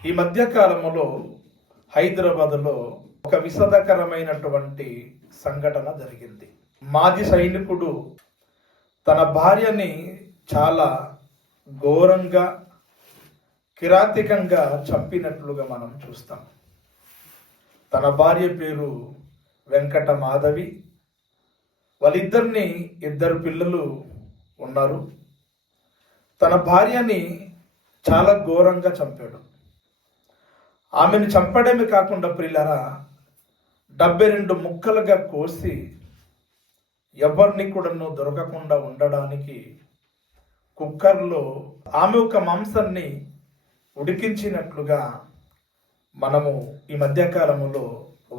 ఈ మధ్యకాలంలో హైదరాబాద్లో ఒక విషాదకరమైనటువంటి సంఘటన జరిగింది. మాజీ సైనికుడు తన భార్యని చాలా ఘోరంగా కిరాతికంగా చంపినట్లుగా మనం చూస్తాం. తన భార్య పేరు వెంకట మాధవి. వాళ్ళిద్దరిని ఇద్దరు పిల్లలు ఉన్నారు. తన భార్యని చాలా ఘోరంగా చంపాడు. ఆమెను చంపడమే కాకుండా ప్రియులారా 72 ముక్కలుగా కోసి ఎవరిని కూడా దొరకకుండా ఉండడానికి కుక్కర్లో ఆమె ఒక మాంసాన్ని ఉడికించినట్లుగా మనము ఈ మధ్యకాలంలో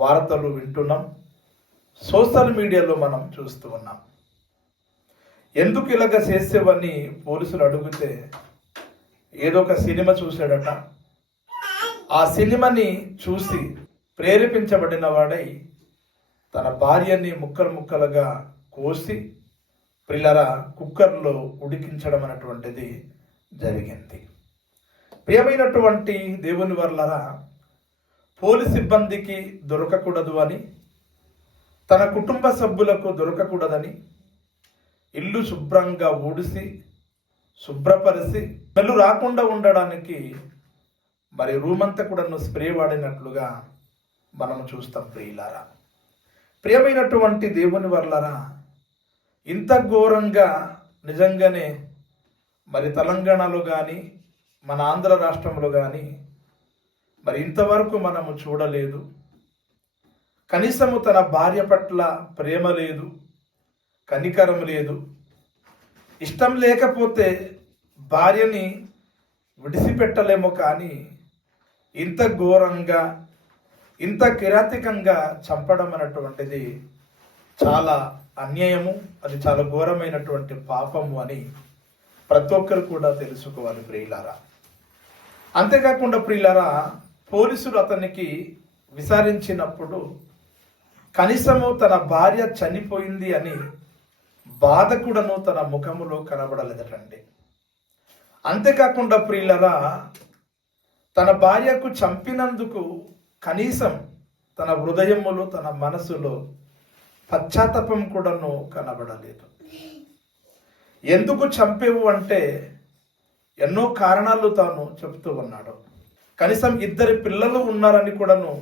వార్తలు వింటున్నాం, సోషల్ మీడియాలో మనం చూస్తూ ఉన్నాం. ఎందుకు ఇలాగ చేసేవని పోలీసులు అడిగితే ఏదో ఒక సినిమా చూశాడట. ఆ సినిమాని చూసి ప్రేరేపించబడిన వాడై తన భార్యని ముక్కలు ముక్కలుగా కోసి పిల్లల కుక్కర్లో ఉడికించడం అనేటువంటిది జరిగింది. ప్రియమైనటువంటి దేవుని వర్లరా, పోలీస్ సిబ్బందికి దొరకకూడదు అని, తన కుటుంబ సభ్యులకు దొరకకూడదని ఇల్లు శుభ్రంగా ఊడిసి శుభ్రపరిచి స్మెల్ రాకుండా ఉండడానికి మరి రూమ్ అంతా కూడా స్ప్రే వాడినట్లుగా మనం చూస్తాం. ప్రియులారా, ప్రియమైనటువంటి దేవుని వర్లరా, ఇంత ఘోరంగా నిజంగానే మరి తెలంగాణలో కానీ మన ఆంధ్ర రాష్ట్రంలో కానీ మరి ఇంతవరకు మనము చూడలేదు. కనీసము తన భార్య పట్ల ప్రేమ లేదు, కనికరం లేదు. ఇష్టం లేకపోతే భార్యని విడిచిపెట్టలేమో, కానీ ఇంత ఘోరంగా ఇంత కిరాతికంగా చంపడం అనేటువంటిది చాలా అన్యాయము, అది చాలా ఘోరమైనటువంటి పాపము అని ప్రతి ఒక్కరు కూడా తెలుసుకోవాలి ప్రియులారా. అంతేకాకుండా ప్రియులారా, పోలీసులు అతనికి విచారించినప్పుడు కనీసము తన భార్య చనిపోయింది అని బాధ కూడాను తన ముఖములో కనబడలేదటండి. అంతేకాకుండా ప్రియులరా, తన భార్యకు చంపినందుకు కనీసం తన హృదయములో తన మనసులో పశ్చాత్తాపం కూడాను కనబడలేదు. ఎందుకు చంపేవు అంటే ఎన్నో కారణాలు తాను చెప్తూ ఉన్నాడు. కనీసం 2 పిల్లలు ఉన్నారని కూడాను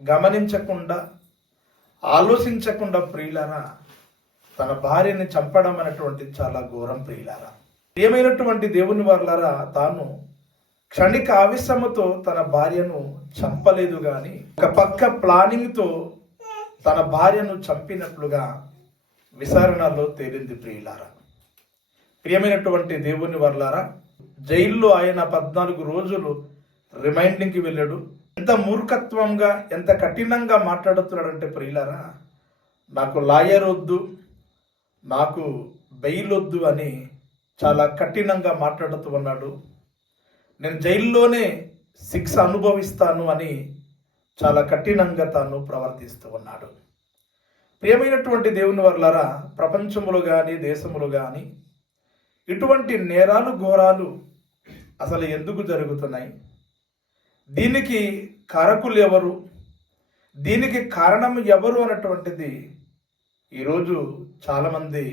గమనించకుండా ఆలోచించకుండా ప్రియులారా తన భార్యని చంపడం అనేటువంటి చాలా ఘోరం ప్రియులారా. ఏమైనటువంటి దేవుని వర్లారా, తాను క్షణిక ఆవేశముతో తన భార్యను చంపలేదు కానీ ఒక పక్క ప్లానింగ్తో తన భార్యను చంపినట్లుగా విచారణలో తేలింది ప్రియులారా. ప్రియమైనటువంటి దేవుని వర్లారా, జైల్లో ఆయన 14 రోజులు రిమైండింగ్కి వెళ్ళాడు. ఎంత మూర్ఖత్వంగా ఎంత కఠినంగా మాట్లాడుతున్నాడంటే ప్రియులారా, నాకు లాయర్ వద్దు, నాకు బెయిల్ వద్దు అని చాలా కఠినంగా మాట్లాడుతూ ఉన్నాడు. నేను జైల్లోనే శిక్ష అనుభవిస్తాను అని చాలా కఠినంగా తాను ప్రవర్తిస్తూ ఉన్నాడు. ప్రియమైనటువంటి దేవుని వర్లారా, ప్రపంచములో కానీ దేశములో కానీ ఇటువంటి నేరాలు ఘోరాలు అసలు ఎందుకు జరుగుతున్నాయి? దీనికి కారకులు ఎవరు? దీనికి కారణం ఎవరు అన్నటువంటిది ఈరోజు చాలామంది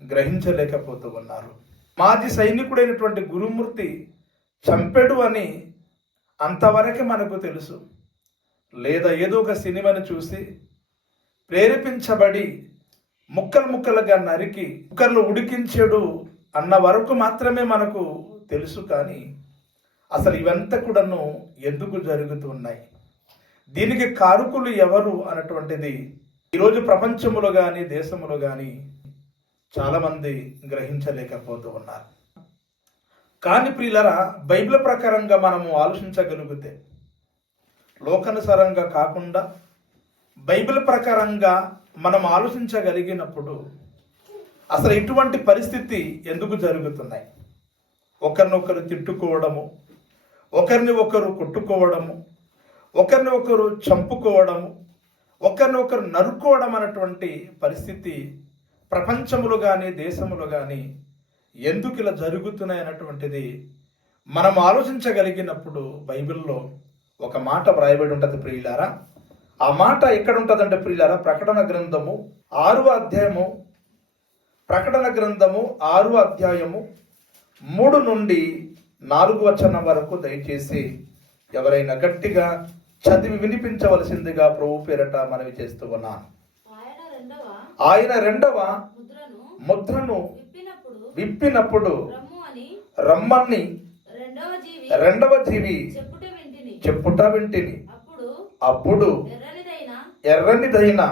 గ్రహించలేకపోతూ ఉన్నారు. మాజీ సైనికుడైనటువంటి గురుమూర్తి చంపెడు అని అంతవరకే మనకు తెలుసు, లేదా ఏదో ఒక సినిమాని చూసి ప్రేరేపించబడి ముక్కలు ముక్కలుగా నరికి కుక్కర్లో ఉడికించాడు అన్న వరకు మాత్రమే మనకు తెలుసు. కానీ అసలు ఇవంతా కూడాను ఎందుకు జరుగుతున్నాయి, దీనికి కారకులు ఎవరు అన్నటువంటిది ఈరోజు ప్రపంచంలో కానీ దేశంలో కానీ చాలామంది గ్రహించలేకపోతూ ఉన్నారు. కానీ ప్రియులరా, బైబిల్ ప్రకారంగా మనము ఆలోచించగలిగితే, లోకానుసారంగా కాకుండా బైబిల్ ప్రకారంగా మనం ఆలోచించగలిగినప్పుడు అసలు ఇటువంటి పరిస్థితి ఎందుకు జరుగుతున్నాయి? ఒకరినొకరు తిట్టుకోవడము, ఒకరిని ఒకరు కొట్టుకోవడము, ఒకరిని ఒకరు చంపుకోవడము, ఒకరిని ఒకరు నరుక్కోవడం అనేటువంటి పరిస్థితి ప్రపంచములో కానీ దేశములో కానీ ఎందుకు ఇలా జరుగుతున్నాయి అన్నటువంటిది మనం ఆలోచించగలిగినప్పుడు బైబిల్లో ఒక మాట వ్రాయబడి ఉంటుంది ప్రియులారా. ఆ మాట ఎక్కడ ఉంటుందంటే ప్రియులారా, ప్రకటన గ్రంథము 6వ అధ్యాయము, ప్రకటన గ్రంథము 6వ అధ్యాయము 3 నుండి 4 వచనం వరకు దయచేసి ఎవరైనా గట్టిగా చదివి వినిపించవలసిందిగా ప్రభు పేరట మనవి చేస్తూ ఉన్నాను. ఆయన రెండవ ముద్రను విప్పినప్పుడు రమ్మని రెండవ జీవి చెప్పుట వింటిని. అప్పుడు ఎర్రనిదైన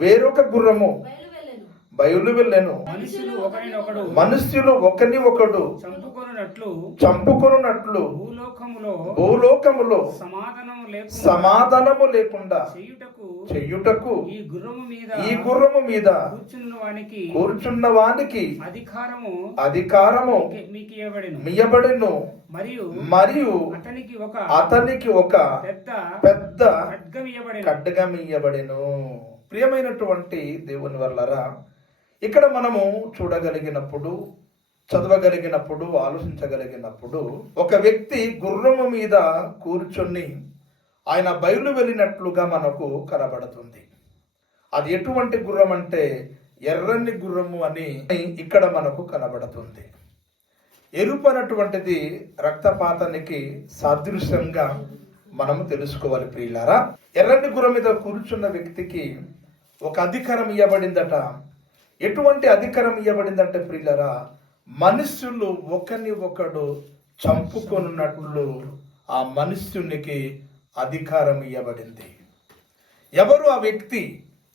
వేరొక గుర్రము బయలు వెళ్ళెను. మనుష్యులు ఒకని ఒకడు చంపుకొనున్నట్లు భూలోకములో సమాధానము లేకుండా చెయ్యుటకు ఈ గుర్రము మీద కూర్చున్న వానికి అధికారము మియ్యబడెను. మరియు అతనికి ఒక పెద్ద ఖడ్గమియ్యబడెను. ప్రియమైనటువంటి దేవుని వల్లరా, ఇక్కడ మనము చూడగలిగినప్పుడు, చదవగలిగినప్పుడు, ఆలోచించగలిగినప్పుడు ఒక వ్యక్తి గుర్రము మీద కూర్చొని ఆయన బయలు వెళ్ళినట్లుగా మనకు కనబడుతుంది. అది ఎటువంటి గుర్రం అంటే ఎర్రని గుర్రము అని ఇక్కడ మనకు కనబడుతుంది. ఎరుపు అన్నటువంటిది రక్తపాతానికి సాదృశ్యంగా మనము తెలుసుకోవాలి ప్రియులారా. ఎర్రని గుర్రం మీద కూర్చున్న వ్యక్తికి ఒక అధికారం ఇవ్వబడిందట. ఎటువంటి అధికారం ఇవ్వబడిందంటే ప్రియులారా, మనుష్యులు ఒకని ఒకడు చంపుకొనున్నట్లు ఆ మనుష్యునికి అధికారం ఇవ్వబడింది. ఎవరు ఆ వ్యక్తి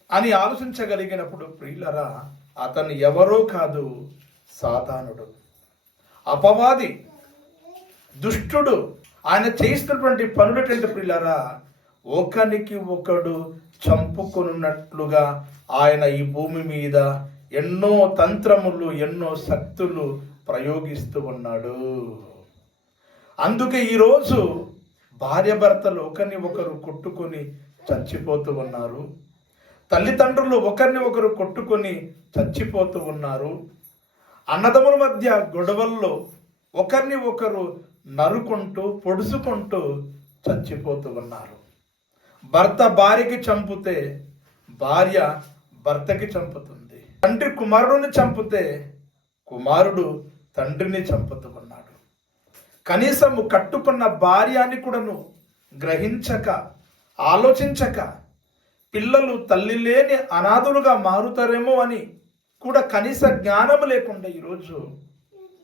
అని ఆలోచించగలిగినప్పుడు ప్రియులారా, అతను ఎవరో కాదు, సాతానుడు, అపవాది, దుష్టుడు. ఆయన చేస్తున్నటువంటి పనులటువంటి ప్రియులారా, ఒకనికి ఒకడు చంపుకొనున్నట్లుగా ఆయన ఈ భూమి మీద ఎన్నో తంత్రములు, ఎన్నో శక్తులు ప్రయోగిస్తూ ఉన్నాడు. అందుకే ఈరోజు భార్యాభర్తలు ఒకరిని ఒకరు కొట్టుకొని చచ్చిపోతూ ఉన్నారు. తల్లిదండ్రులు ఒకరిని ఒకరు కొట్టుకొని చచ్చిపోతూ ఉన్నారు. అన్నదమ్ముల మధ్య గొడవల్లో ఒకరిని ఒకరు నరుకుంటూ పొడుచుకుంటూ చచ్చిపోతూ ఉన్నారు. భర్త భార్యకి చంపితే భార్య భర్తకి చంపుతుంది. తండ్రి కుమారుడిని చంపితే కుమారుడు తండ్రిని చంపుతూ ఉన్నాడు. కనీసము కట్టుకున్న భార్యని కూడాను గ్రహించక, ఆలోచించక, పిల్లలు తల్లి లేని అనాథులుగా మారుతారేమో అని కూడా కనీస జ్ఞానం లేకుండా ఈరోజు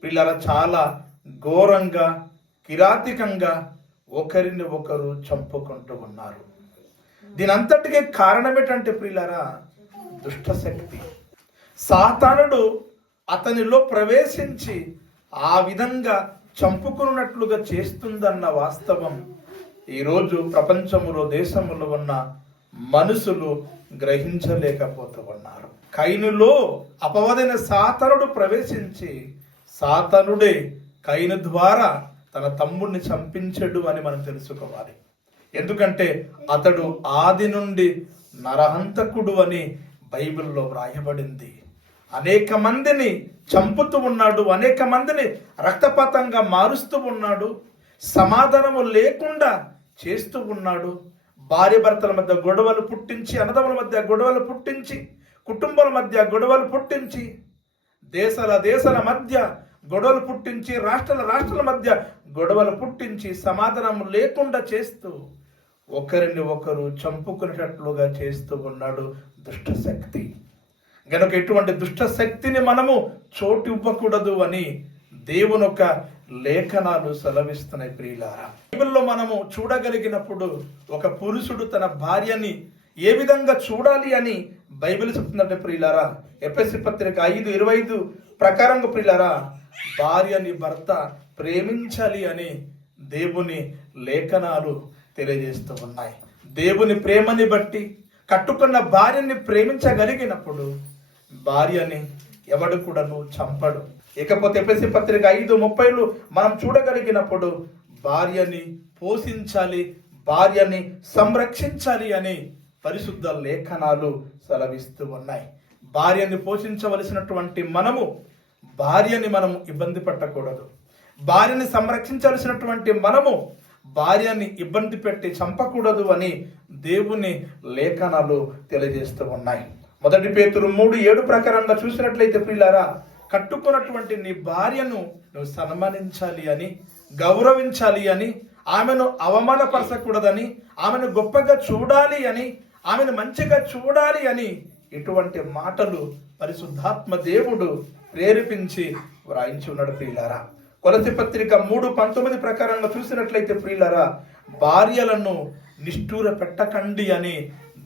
పిల్లల చాలా ఘోరంగా, కిరాతికంగా ఒకరిని ఒకరు చంపుకుంటూ ఉన్నారు. దీనంతటికీ కారణం ఏంటంటే ప్రియులారా, దుష్టశక్తి. సాతానుడు అతనిలో ప్రవేశించి ఆ విధంగా చంపుకున్నట్లుగా చేస్తుందన్న వాస్తవం ఈరోజు ప్రపంచములో, దేశములో ఉన్న మనుషులు గ్రహించలేకపోతూ ఉన్నారు. కైనులో అపవాదైన సాతానుడు ప్రవేశించి సాతానుడే కైను ద్వారా తన తమ్ముడిని చంపించడు అని మనం తెలుసుకోవాలి. ఎందుకంటే అతడు ఆది నుండి నరహంతకుడు అని బైబిల్లో వ్రాయబడింది. అనేక మందిని చంపుతూ ఉన్నాడు, అనేక మందిని రక్తపాతంగా మారుస్తూ ఉన్నాడు, సమాధానము లేకుండా చేస్తూ ఉన్నాడు. భార్య భర్తల మధ్య గొడవలు పుట్టించి, అన్నదమ్ముల మధ్య గొడవలు పుట్టించి, కుటుంబాల మధ్య గొడవలు పుట్టించి, దేశాల మధ్య గొడవలు పుట్టించి, రాష్ట్రాల మధ్య గొడవలు పుట్టించి, సమాధానం లేకుండా చేస్తూ ఒకరిని ఒకరు చంపుకునేటట్లుగా చేస్తూ ఉన్నాడు దుష్టశక్తి. గనుక ఇటువంటి దుష్టశక్తిని మనము చోటు ఇవ్వకూడదు అని దేవుని యొక్క లేఖనాలు సెలవిస్తున్నాయి ప్రియులారా. బైబిల్లో మనము చూడగలిగినప్పుడు ఒక పురుషుడు తన భార్యని ఏ విధంగా చూడాలి అని బైబిల్ చెప్తుందంటే ప్రియులారా, ఎఫెసీ పత్రిక 5:25 ప్రకారంగా ప్రియులారా, భార్యని భర్త ప్రేమించాలి అని దేవుని లేఖనాలు తెలియజేస్తూ ఉన్నాయి. దేవుని ప్రేమని బట్టి కట్టుకున్న భార్యని ప్రేమించగలిగినప్పుడు భార్యని ఎవడు కూడాను చంపడు. ఇకపోతే ఎఫెసీ పత్రిక 5:30 మనం చూడగలిగినప్పుడు భార్యని పోషించాలి, భార్యని సంరక్షించాలి అని పరిశుద్ధ లేఖనాలు సెలవిస్తూ ఉన్నాయి. భార్యని పోషించవలసినటువంటి మనము భార్యని మనం ఇబ్బంది పెట్టకూడదు. భార్యని సంరక్షించాల్సినటువంటి మనము భార్యని ఇబ్బంది పెట్టి చంపకూడదు అని దేవుని లేఖనాలు తెలియజేస్తూ ఉన్నాయి. 1 పేతురు 3:7 ప్రకారంగా చూసినట్లయితే ప్రియులారా, కట్టుకున్నటువంటి నీ భార్యను నువ్వు సన్మానించాలి అని, గౌరవించాలి అని, ఆమెను అవమానపరచకూడదని, ఆమెను గొప్పగా చూడాలి అని, ఆమెను మంచిగా చూడాలి అని ఇటువంటి మాటలు పరిశుద్ధాత్మ దేవుడు ప్రేరేపించి వ్రాయించి ఉన్నాడు ప్రియులారా. కొలస్సీ పత్రిక 3:19 ప్రకారంగా చూసినట్లయితే ప్రియులారా, భార్యలను నిష్ఠూర పెట్టకండి అని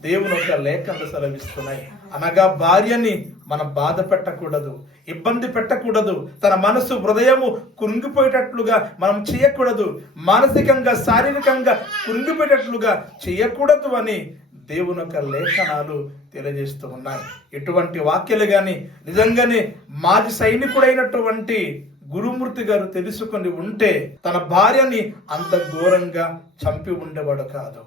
దేవుని యొక్క లేఖలు సెలవిస్తున్నాయి. అనగా భార్యని మనం బాధ పెట్టకూడదు, ఇబ్బంది పెట్టకూడదు, తన మనసు హృదయము కృంగిపోయేటట్లుగా మనం చేయకూడదు, మానసికంగా శారీరకంగా కృంగిపోయేటట్లుగా చేయకూడదు అని దేవుని యొక్క లేఖనాలు తెలియజేస్తూ ఉన్నాయి. ఇటువంటి వాక్యాలు కానీ నిజంగానే మాజీ సైనికుడైనటువంటి గురుమూర్తి గారు తెలుసుకొని ఉంటే తన భార్యని అంత ఘోరంగా చంపి ఉండేవాడు కాదు.